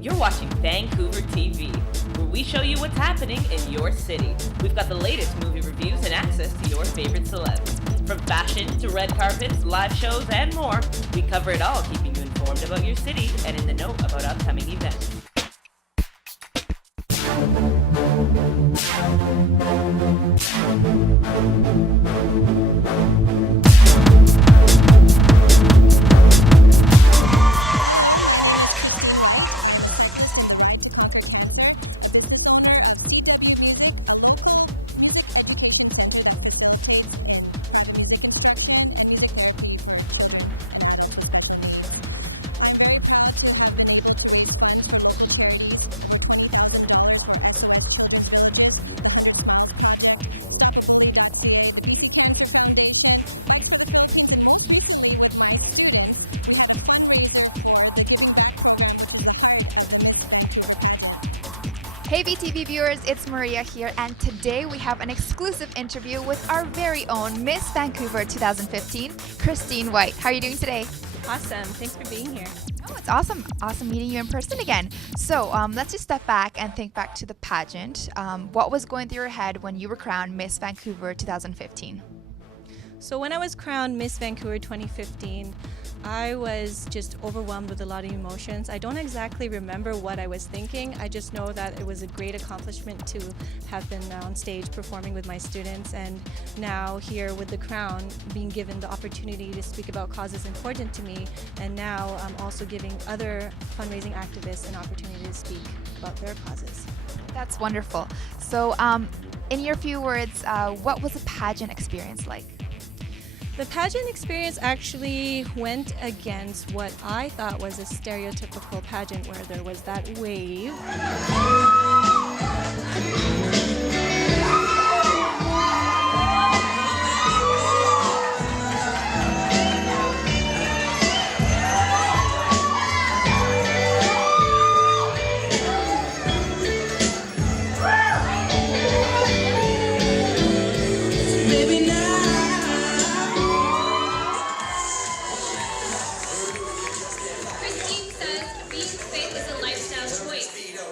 You're watching Vancouver TV, where we show you what's happening in your city. We've got the latest movie reviews and access to your favorite celebs. From fashion to red carpets, live shows, and more, we cover it all, keeping you informed about your city and in the know about upcoming events. My name is Christine White. I am a cyclist in the Ride to Conquer Cancer, a business owner of CW Music, a local music education center that facilitates in private music instruction and music therapy for children and adults with special needs. I'm very proud to have been able to raise funds for local charities, over $20,000 for SOS Children's Villages, the 100 Smiles Project, StopABully.ca, the BC Cancer Foundation, Bikes for the Philippines, and most recently with my students, we had a fundraiser for the Giving Back program, which is the heart of the Miss Vancouver pageant. Hey VTV viewers, it's Maria here, and today we have an exclusive interview with our very own Miss Vancouver 2015, Christine White. How are you doing today? Awesome. Thanks for being here. It's awesome. Awesome meeting you in person again. So let's just step back and think back to the pageant. What was going through your head when you were crowned Miss Vancouver 2015? So when I was crowned Miss Vancouver 2015, I was just overwhelmed with a lot of emotions. I don't exactly remember what I was thinking. I just know that it was a great accomplishment to have been on stage performing with my students, and now here with the crown, being given the opportunity to speak about causes important to me, and now I'm also giving other fundraising activists an opportunity to speak about their causes. That's wonderful. So in your few words, what was the pageant experience like? The pageant experience actually went against what I thought was a stereotypical pageant, where there was that wave.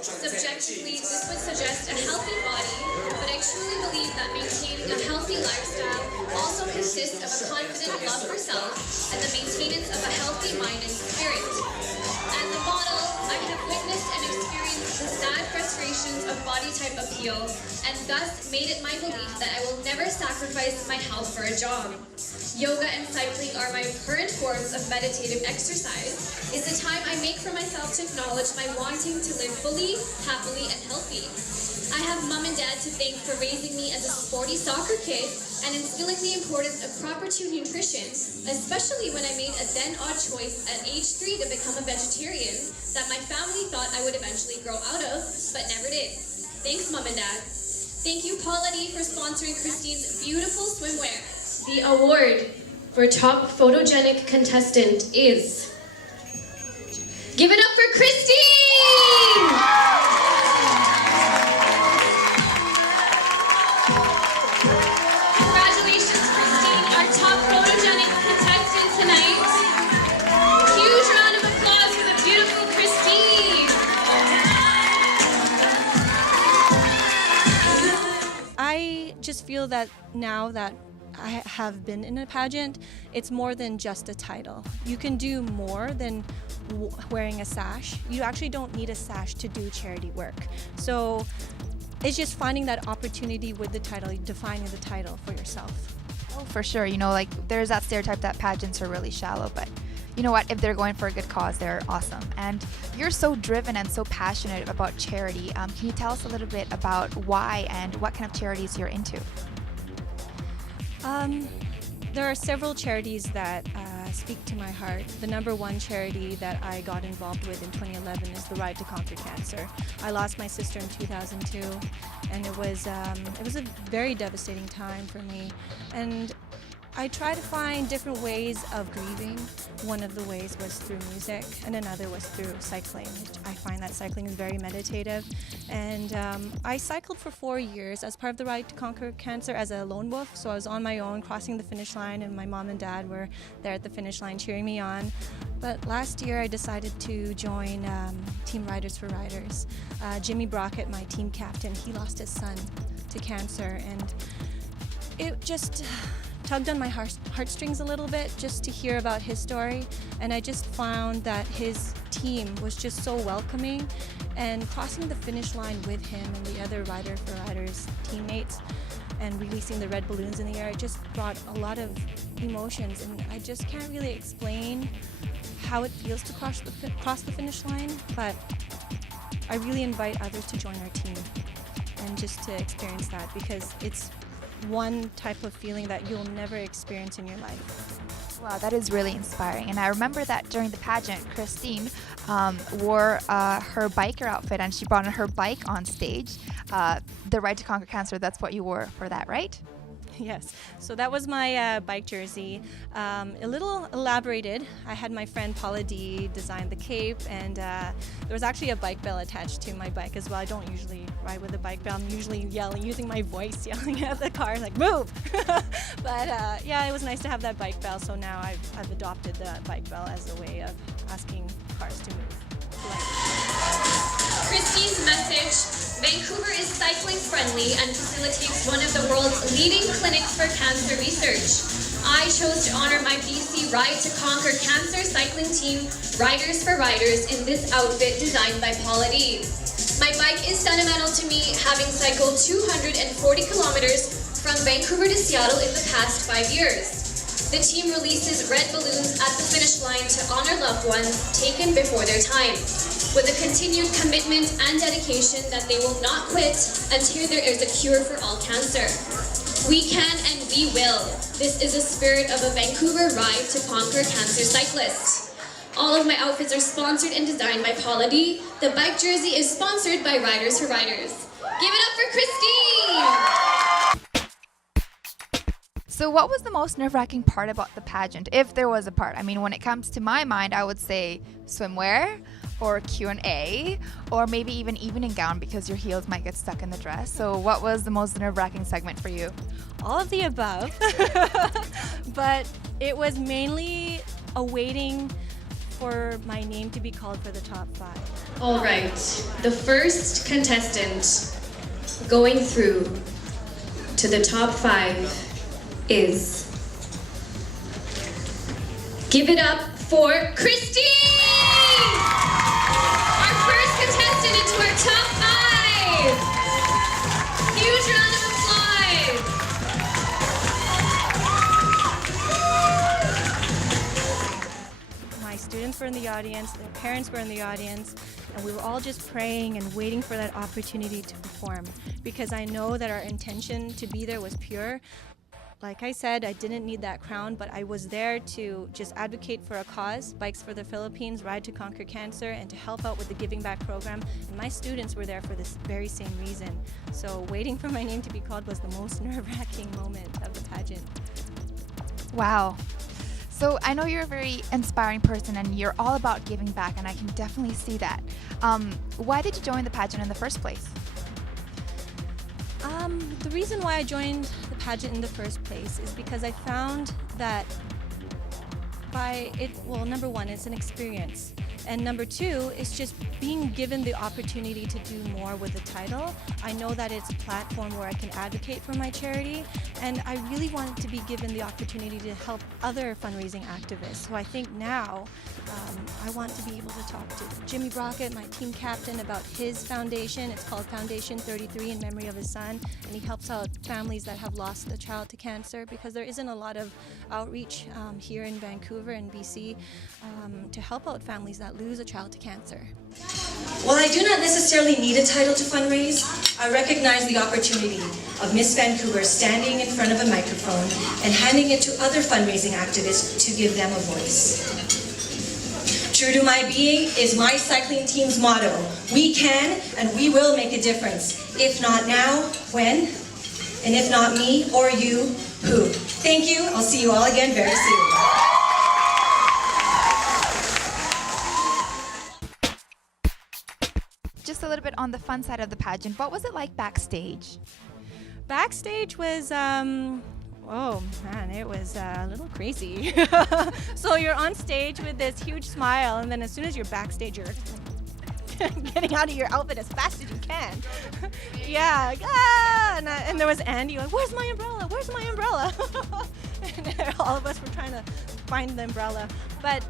Subjectively, this would suggest a healthy body, but I truly believe that maintaining a healthy lifestyle also consists of a confident love for self and the maintenance of a healthy mind and spirit. As a model, I have witnessed and experienced the sad frustrations of body type appeal, and thus made it my belief that I will never sacrifice my health for a job. Yoga and cycling are my current forms of meditative exercise. It's the time I make for myself to acknowledge my wanting to live fully, happily, and healthy. I have mom and dad to thank for raising me as a sporty soccer kid and instilling the importance of proper nutrition, especially when I made a then odd choice at age 3 to become a vegetarian that my family thought I would eventually grow out of, but never did. Thanks, mom and dad. Thank you, Paula D, for sponsoring Christine's beautiful swimwear. The award for top photogenic contestant is... Give it up for Christine! Congratulations, Christine, our top photogenic contestant tonight. Huge round of applause for the beautiful Christine. I just feel that now that I have been in a pageant, it's more than just a title. You can do more than wearing a sash. You actually don't need a sash to do charity work. So it's just finding that opportunity with the title, defining the title for yourself. Oh, for sure. You know, like there's that stereotype that pageants are really shallow, but you know what? If they're going for a good cause, they're awesome. And you're so driven and so passionate about charity. Can you tell us a little bit about why and what kind of charities you're into? There are several charities that speak to my heart. The number one charity that I got involved with in 2011 is the Ride to Conquer Cancer. I lost my sister in 2002, and it was a very devastating time for me. And I try to find different ways of grieving. One of the ways was through music, and another was through cycling. I find that cycling cycling is very meditative. And I cycled for 4 years as part of the Ride to Conquer Cancer as a lone wolf. So I was on my own, crossing the finish line, and my mom and dad were there at the finish line cheering me on. But last year I decided to join Team Riders for Riders. Jimmy Brockett, my team captain, he lost his son to cancer, and it just tugged on my heartstrings a little bit just to hear about his story. And I just found that his team was just so welcoming, and crossing the finish line with him and the other Rider for Riders teammates and releasing the red balloons in the air, it just brought a lot of emotions. And I just can't really explain how it feels to cross the finish line, but I really invite others to join my team and just to experience that, because it's one type of feeling that you'll never experience in your life. Wow, that is really inspiring. And I remember that during the pageant, Christine wore her biker outfit, and she brought her bike on stage. The Ride to Conquer Cancer, that's what you wore for that, right? Yes, so that was my bike jersey. A little elaborated. I had my friend Paula D design the cape, and there was actually a bike bell attached to my bike as well. I don't usually ride with a bike bell. I'm usually using my voice, yelling at the car, like, move! But yeah, it was nice to have that bike bell, so now I've adopted the bike bell as a way of asking cars to move. Christine's message: Vancouver is cycling friendly and facilitates one of the world's leading clinics for cancer research. I chose to honor my BC Ride to Conquer Cancer cycling team, Riders for Riders, in this outfit designed by Paula D. My bike is sentimental to me, having cycled 240 kilometers from Vancouver to Seattle in the past 5 years. The team releases red balloons at the finish line to honor loved ones taken before their time, with a continued commitment and dedication that they will not quit until there is a cure for all cancer. We can and we will. This is the spirit of a Vancouver Ride to Conquer Cancer cyclist. All of my outfits are sponsored and designed by Paula D. The bike jersey is sponsored by Riders for Riders. Give it up for Christine! So what was the most nerve-wracking part about the pageant, if there was a part? I mean, when it comes to my mind, I would say swimwear or Q&A, or maybe even evening gown because your heels might get stuck in the dress. So what was the most nerve-wracking segment for you? All of the above, but it was mainly awaiting for my name to be called for the top 5. All right, the first contestant going through to the top 5 is, give it up for Christine! Our first contestant into our top 5! Huge round of applause! My students were in the audience, my parents were in the audience, and we were all just praying and waiting for that opportunity to perform, because I know that our intention to be there was pure. Like I said, I didn't need that crown, but I was there to just advocate for a cause, Bikes for the Philippines, Ride to Conquer Cancer, and to help out with the Giving Back program. And my students were there for this very same reason. So waiting for my name to be called was the most nerve-wracking moment of the pageant. Wow. So I know you're a very inspiring person and you're all about giving back, and I can definitely see that. Why did you join the pageant in the first place? The reason why I joined the pageant in the first place is because I found that number one, it's an experience. And number two, it's just being given the opportunity to do more with the title. I know that it's a platform where I can advocate for my charity, and I really want to be given the opportunity to help other fundraising activists. So I think now I want to be able to talk to Jimmy Brockett, my team captain, about his foundation. It's called Foundation 33 in memory of his son, and he helps out families that have lost a child to cancer, because there isn't a lot of outreach here in Vancouver and BC to help out families that lose a child to cancer. While I do not necessarily need a title to fundraise, I recognize the opportunity of Miss Vancouver standing in front of a microphone and handing it to other fundraising activists to give them a voice. True to my being is my cycling team's motto: we can and we will make a difference. If not now, when? And if not me or you, who? Thank you. I'll see you all again very soon. little bit on the fun side of the pageant. What was it like backstage? Backstage was, oh man, it was a little crazy. So you're on stage with this huge smile, and then as soon as you're backstage, you're getting out of your outfit as fast as you can. Yeah, like, ah! And there was Andy like, where's my umbrella? Where's my umbrella? And all of us were trying to find the umbrella. But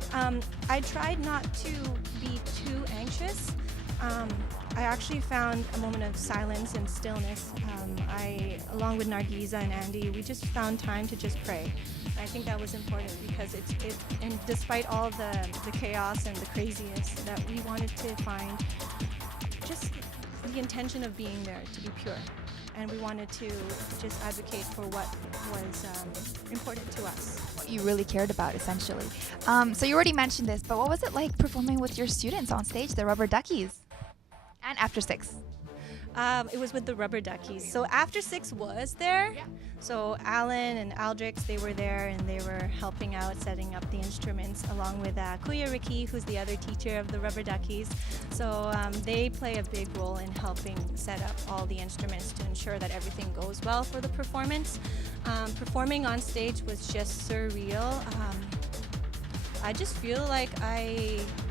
I tried not to be too anxious. I actually found a moment of silence and stillness. Along with Nargiza and Andy, we just found time to just pray. I think that was important because and despite all the chaos and the craziness, that we wanted to find just the intention of being there to be pure. And we wanted to just advocate for what was important to us. You really cared about, essentially. So you already mentioned this, but what was it like performing with your students on stage, the Rubber Duckies? And After Six? It was with the Rubber Duckies. So After Six was there. So Alan and Aldrich, they were there and they were helping out, setting up the instruments, along with Kuya Ricky, who's the other teacher of the Rubber Duckies. So they play a big role in helping set up all the instruments to ensure that everything goes well for the performance. Performing on stage was just surreal. I just feel like I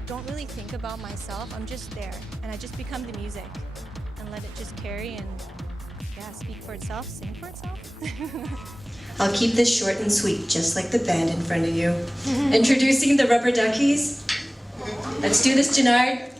don't really think about myself. I'm just there, and I just become the music and let it just carry and speak for itself, sing for itself. I'll keep this short and sweet, just like the band in front of you. Introducing the Rubber Duckies. Let's do this, Jannard.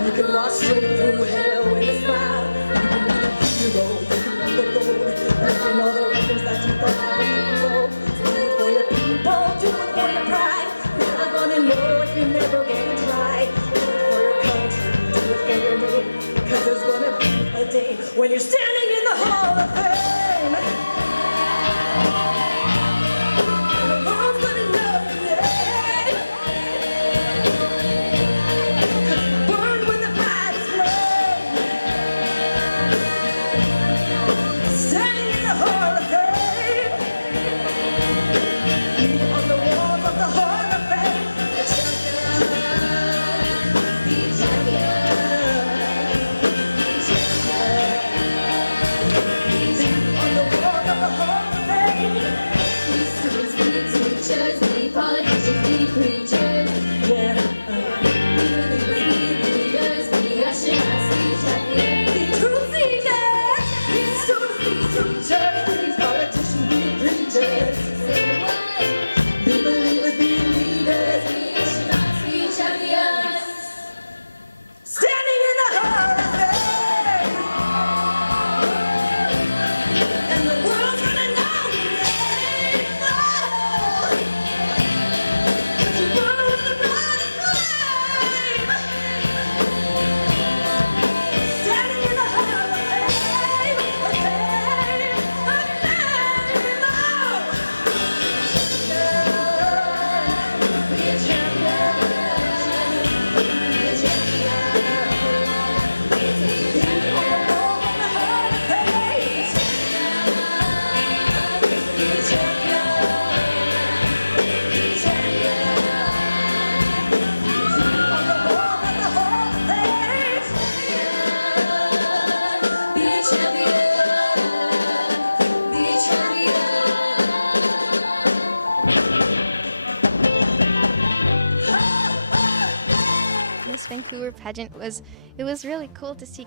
You can walk straight through hell with a smile. You can be the hero, you can be the gold, breaking all the records that you thought you broke. Do it for your people, do it for your pride. You're not gonna know if you're never gonna try. Do it for your country, do it for your name. Cause there's gonna be a day when you're standing in the Hall of Fame. On the wall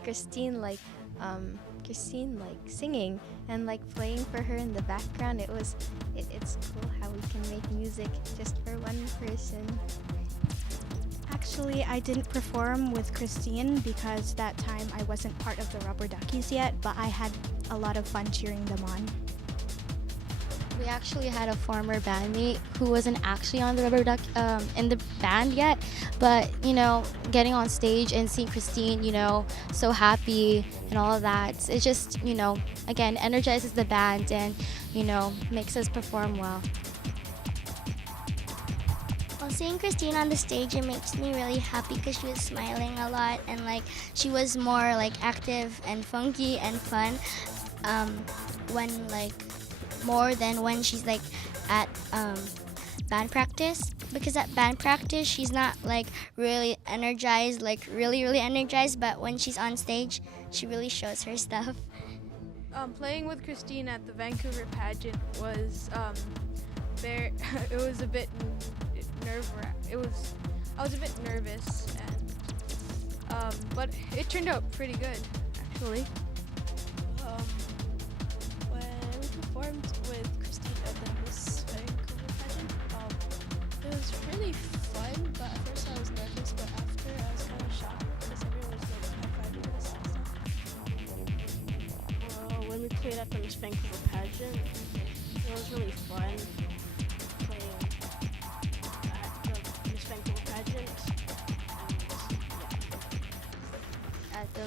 Christine singing and playing for her in the background. It's cool how we can make music just for one person. Actually, I didn't perform with Christine because that time I wasn't part of the Rubber Duckies yet, but I had a lot of fun cheering them on. We actually had a former bandmate who wasn't actually on the Rubber Duck in the band yet, but getting on stage and seeing Christine, so happy and all of that, it just again energizes the band and makes us perform well. Seeing Christine on the stage, it makes me really happy because she was smiling a lot and she was more active and funky and fun when more than when she's at band practice, because at band practice she's not really energized, really energized, but when she's on stage she really shows her stuff. Playing with Christine at the Vancouver pageant was it was a bit I was a bit nervous, but it turned out pretty good actually. When I performed with Christine at this it was really fun, but at first I was nervous, but when we played at the Miss Vancouver pageant, it was really fun. At the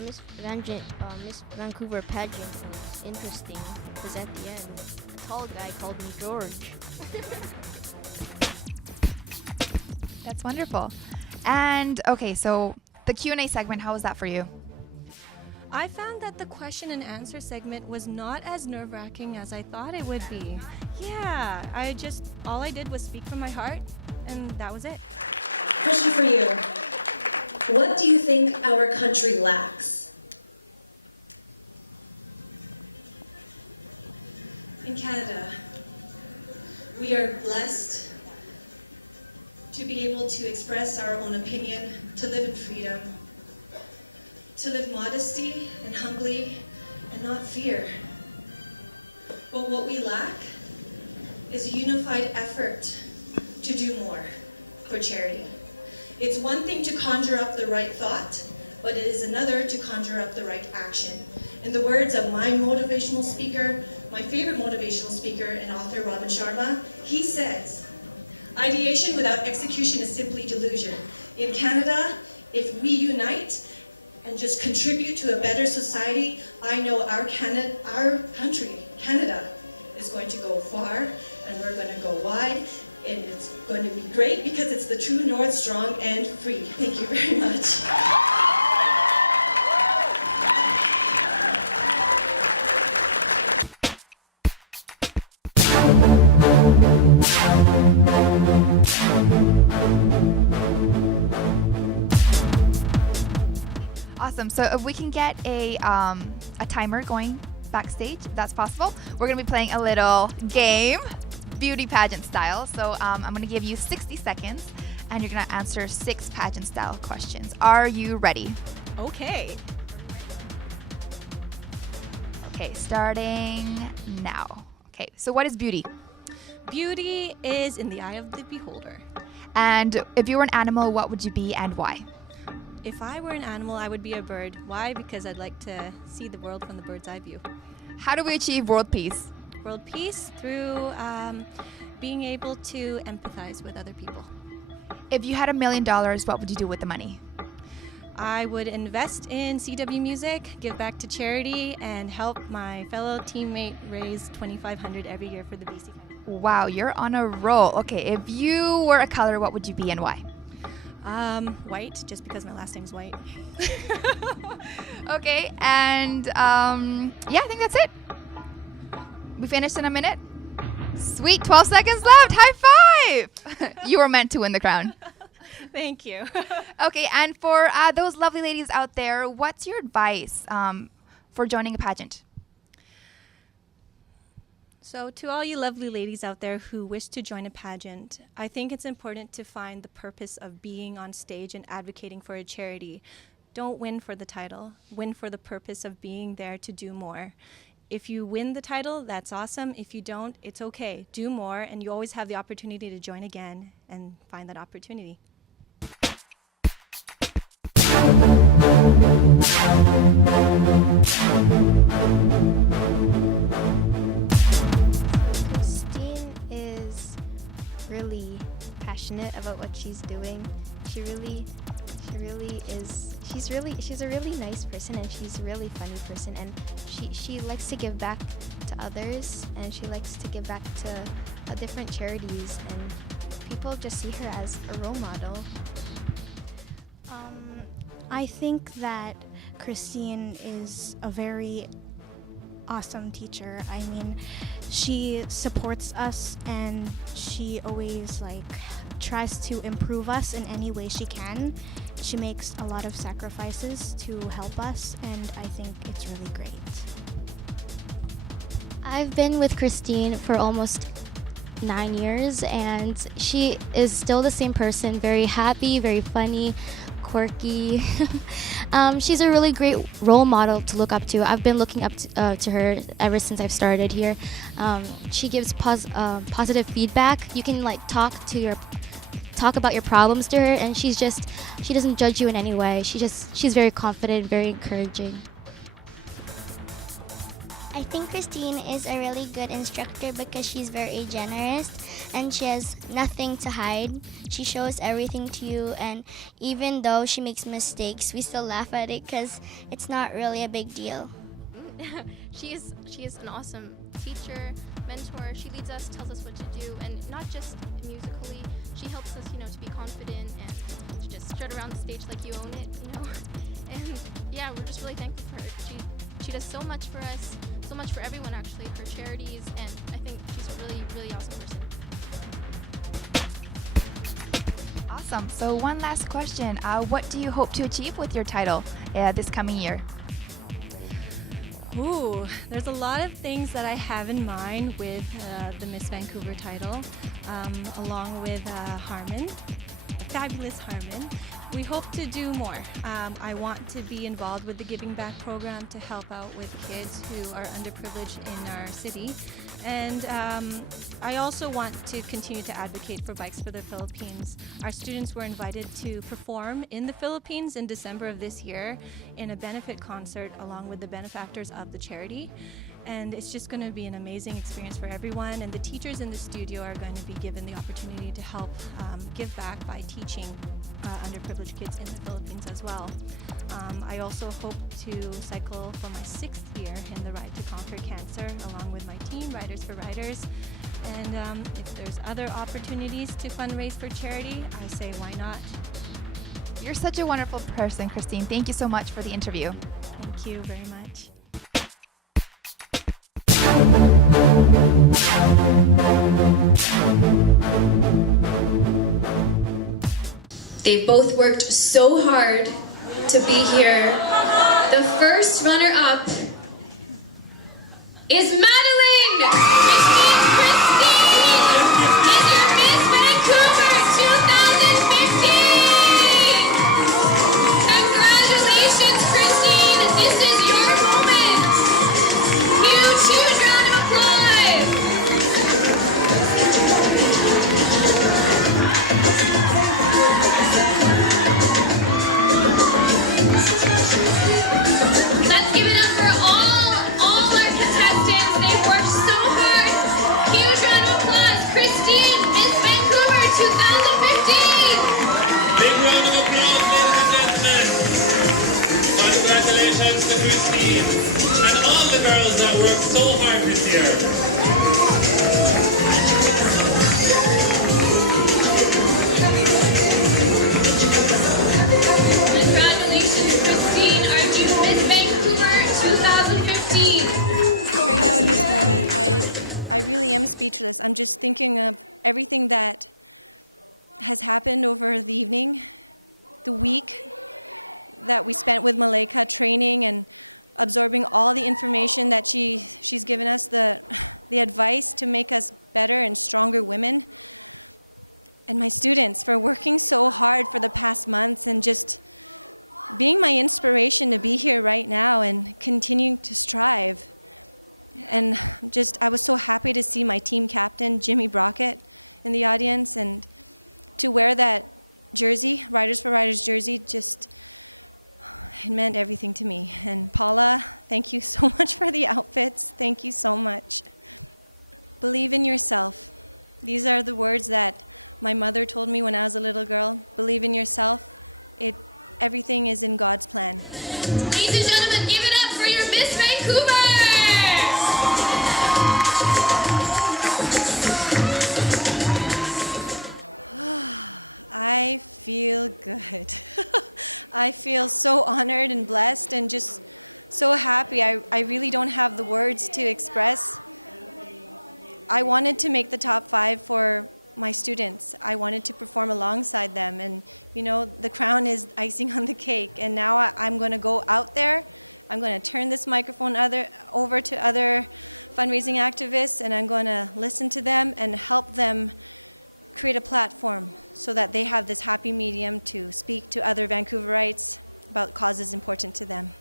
Miss Vancouver pageant, interesting, because at the end, the tall guy called me George. That's wonderful. And okay, so the Q&A segment, how was that for you? I found that the question and answer segment was not as nerve-wracking as I thought it would be. Yeah, all I did was speak from my heart, and that was it. Question for you. What do you think our country lacks? In Canada, we are blessed to be able to express our own opinion, to live in freedom, to live modesty and humbly and not fear. But what we lack is a unified effort to do more for charity. It's one thing to conjure up the right thought, but it is another to conjure up the right action. In the words of my motivational speaker, my favorite motivational speaker and author, Robin Sharma, he says, ideation without execution is simply delusion. In Canada, if we unite and just contribute to a better society, I know our country, Canada, is going to go far, and we're going to go wide, and it's going to be great because it's the true north, strong and free. Thank you very much. Awesome. So if we can get a timer going backstage, if that's possible, we're going to be playing a little game, beauty pageant style. So I'm going to give you 60 seconds, and you're going to answer 6 pageant style questions. Are you ready? Okay. Okay, starting now. Okay, so what is beauty? Beauty is in the eye of the beholder. And if you were an animal, what would you be and why? If I were an animal, I would be a bird. Why? Because I'd like to see the world from the bird's eye view. How do we achieve world peace? World peace through being able to empathize with other people. If you had $1 million, what would you do with the money? I would invest in CW Music, give back to charity, and help my fellow teammate raise $2,500 every year for the BC. Wow, you're on a roll. Okay, if you were a color, what would you be and why? White, just because my last name's White. Okay, and yeah, I think that's it. We finished in a minute. Sweet, 12 seconds left. High five! You were meant to win the crown. Thank you. Okay, and for those lovely ladies out there, what's your advice for joining a pageant? So to all you lovely ladies out there who wish to join a pageant, I think it's important to find the purpose of being on stage and advocating for a charity. don't win for the title. Win for the purpose of being there to do more. If you win the title, that's awesome. If you don't, it's okay. Do more, and you always have the opportunity to join again and find that opportunity. Christine is really passionate about what she's doing. She's a really nice person, and she's a really funny person, and she likes to give back to others, and she likes to give back to different charities, and people just see her as a role model. I think that Christine is a very awesome teacher. I mean, she supports us, and she always tries to improve us in any way she can. She makes a lot of sacrifices to help us, and I think it's really great. I've been with Christine for almost 9 years, and she is still the same person, very happy, very funny, quirky. She's a really great role model to look up to. I've been looking up to her ever since I've started here. She gives positive feedback. You can talk about your problems to her, and she doesn't judge you in any way. She's very confident, very encouraging. I think Christine is a really good instructor because she's very generous and she has nothing to hide. She shows everything to you, and even though she makes mistakes, we still laugh at it because it's not really a big deal. She is an awesome teacher, mentor. She leads us, tells us what to do, and not just musically. She helps us, to be confident and to just strut around the stage like you own it. And yeah, we're just really thankful for her. She does so much for us, so much for everyone actually, for charities, and I think she's a really, really awesome person. Awesome. So one last question. What do you hope to achieve with your title this coming year? Ooh, there's a lot of things that I have in mind with the Miss Vancouver title, along with Harmon, fabulous Harmon. We hope to do more. I want to be involved with the Giving Back program to help out with kids who are underprivileged in our city. And I also want to continue to advocate for Bikes for the Philippines. Our students were invited to perform in the Philippines in December of this year in a benefit concert along with the benefactors of the charity. And it's just going to be an amazing experience for everyone. And the teachers in the studio are going to be given the opportunity to help give back by teaching underprivileged kids in the Philippines as well. I also hope to cycle for my 6th year in the Ride to Conquer Cancer along with my team, Riders for Riders. And if there's other opportunities to fundraise for charity, I say why not? You're such a wonderful person, Christine. Thank you so much for the interview. Thank you very much. They've both worked so hard to be here. The first runner-up is Madeline, which means Christine is your Miss Vancouver 2015. Congratulations, Christine. This is your moment. Huge round of applause. Let's give it up for all our contestants. They've worked so hard. Huge round of applause. Christine, Miss Vancouver 2015. Big round of applause, ladies and gentlemen. Congratulations to Christine and all the girls that worked so hard this year. Congratulations, Christine, our new Miss Vancouver 2015. Right now in this moment, I really am speechless. I'm just thinking of everything that has happened over the evening, the week that we spent with Malaika training and absorbing all the information that she's given us, the advice to make us better and stronger women. And my students for working so hard for the past months and just being my inspiration to be here right now and continuing to strive. And I was so happy to see my team captain, Jimmy Brockett, in the audience, and to wear that jersey, Riders for Riders jersey, it meant everything to me. And Paula, thank you so much for the outfits. Thank you so much. Believe in yourself. These are the words that my mother told me when I was a little girl. Believe in yourself. Everything is in God's plan. Ladies and gentlemen, give it up for your Miss Vancouver! I feel good. I feel so honored and blessed and just so happy. I really don't have the words to express. I wanted to make the top 5 for my students. I wanted to perform alongside them, and the crown is icing on the cake. And now I'm going to go out there. I'm going to turn this microphone over to other fundraising activists, and I'm going to listen to them and help them create a platform so that they have this happy medium to speak to other Vancouverites about causes important to them.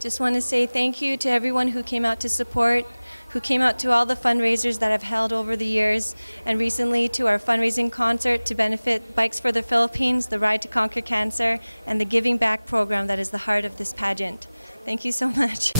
Just want to say thank you to everyone who came out to support, who came out to all the fundraisers that I've held over the years, and recently to our fundraising concert to benefit Bikes for the Philippines, the Ride to Conquer Cancer, and the Giving Back program that is the heart of this pageant. Thank you so much.